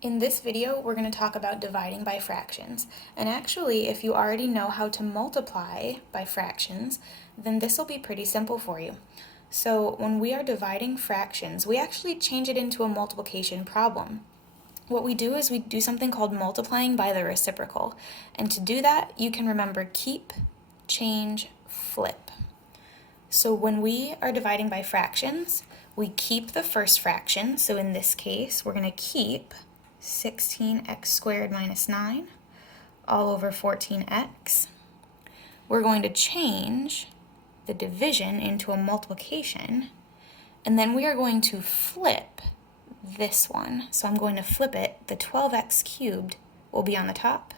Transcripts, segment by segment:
In this video, we're going to talk about dividing by fractions. And actually, if you already know how to multiply by fractions, then this will be pretty simple for you. So when we are dividing fractions, we actually change it into a multiplication problem. What we do is we do something called multiplying by the reciprocal. And to do that, you can remember keep, change, flip. So when we are dividing by fractions, we keep the first fraction. So in this case, we're going to keep 16x squared minus 9 all over 14x. We're going to change the division into a multiplication, and then we are going to flip this one. So I'm going to flip it. The 12x cubed will be on the top.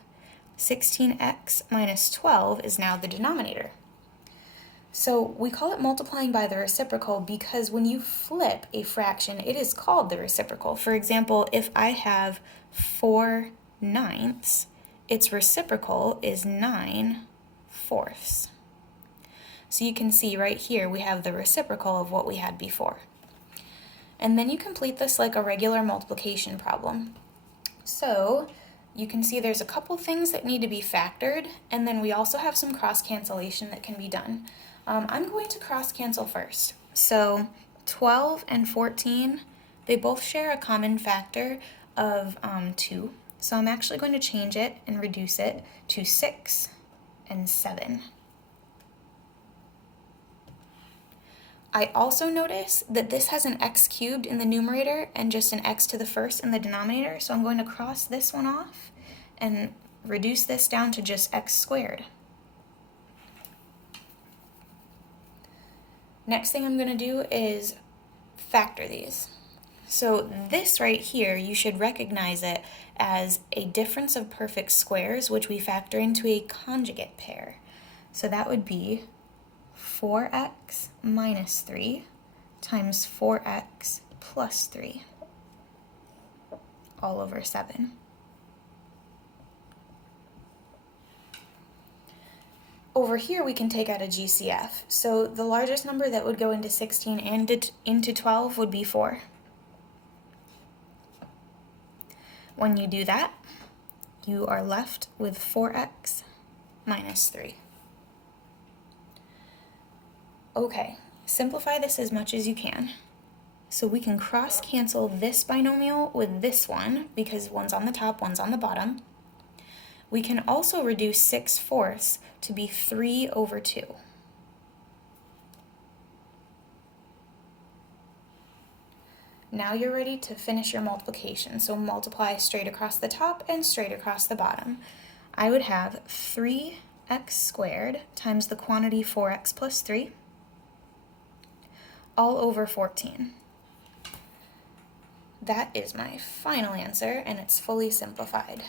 16x minus 12 is now the denominator. So we call it multiplying by the reciprocal because when you flip a fraction, it is called the reciprocal. For example, if I have 4/9, its reciprocal is 9/4. So you can see right here we have the reciprocal of what we had before. And then you complete this like a regular multiplication problem. So you can see there's a couple things that need to be factored, and then we also have some cross cancellation that can be done. I'm going to cross cancel first. So 12 and 14, they both share a common factor of 2. So I'm actually going to change it and reduce it to 6 and 7. I also notice that this has an x cubed in the numerator and just an x to the first in the denominator. So I'm going to cross this one off and reduce this down to just x squared. Next thing I'm going to do is factor these. So this right here, you should recognize it as a difference of perfect squares, which we factor into a conjugate pair. So that would be 4x minus 3 times 4x plus 3 all over 7. Over here, we can take out a GCF. So the largest number that would go into 16 and into 12 would be 4. When you do that, you are left with 4x minus 3. Okay, simplify this as much as you can. So we can cross cancel this binomial with this one because one's on the top, one's on the bottom. We can also reduce 6/4 to be 3 over 2. Now you're ready to finish your multiplication. So multiply straight across the top and straight across the bottom. I would have 3x squared times the quantity 4x plus 3 all over 14. That is my final answer, and it's fully simplified.